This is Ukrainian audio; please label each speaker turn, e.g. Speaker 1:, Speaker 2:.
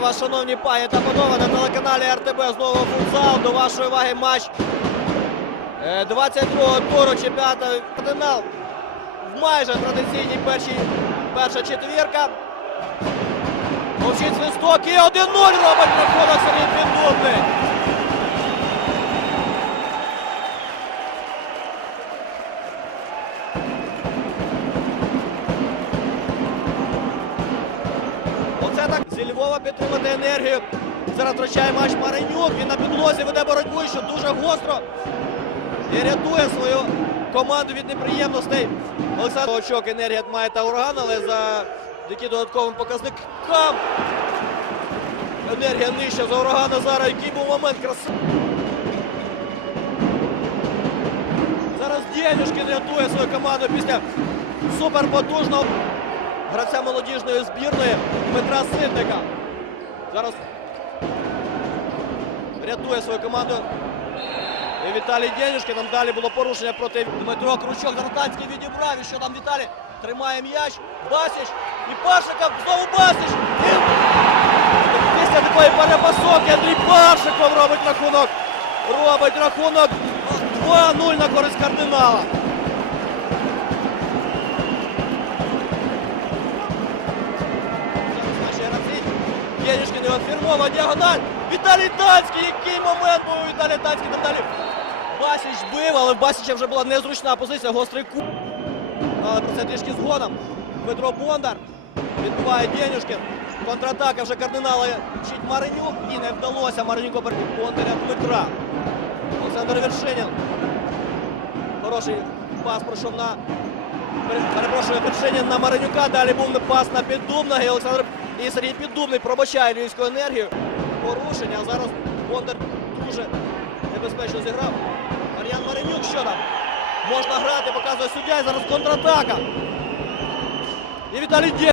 Speaker 1: вас, шановні пані та панове, на телеканалі РТБ знову футзал. До вашої уваги матч е, 22-го туру чемпіонату кардинал в майже традиційній першій перша четвірка. Мовчить свисток і 1-0 робить рахунок Сергій Піддубний. Зі Львова підтримати енергію. Зараз втрачає матч Маринюк. Він на підлозі веде боротьбу, що дуже гостро. І рятує свою команду від неприємностей. Олександр Очок енергія має та ураган, але за які додатковим показникам. Енергія нижча за урагана зараз. Який був момент краси. Зараз Дєнюшкін рятує свою команду після суперпотужного гравця молодіжної збірної Дмитра Ситника. Зараз рятує свою команду. І Віталій Дєнюшкін. Там далі було порушення проти Дмитро Кручок. Гартанський відібрав. І що там Віталій? Тримає м'яч. Басіч. І Паршиков. Знову Басіч. І після такої перепасовки Андрій Паршиков робить рахунок. Робить рахунок 2-0 на користь кардинала. Єнішкін його фірмова діагональ. Віталій Танський. Який момент був у Віталія Танський. Далі Басіч бив, але в Басіча вже була незручна позиція. Гострий кут. Але про це трішки згодом. Дмитро Бондар. Відбуває Дєнюшкін. Контратака вже кардинала вчить Маринюк. І не вдалося Маринюку перед Бондаря Дмитра. Олександр Вершинін. Хороший пас пройшов на Перепрошую, Вершинін на Маринюка. Далі був пас на Піддубного. І Олександр і Сергій Піддубний пробачає львівську енергію. Порушення. А зараз Бондар дуже небезпечно зіграв. Мар'ян Маринюк, що там? Можна грати, показує суддя. І зараз контратака. І Віталій Дє.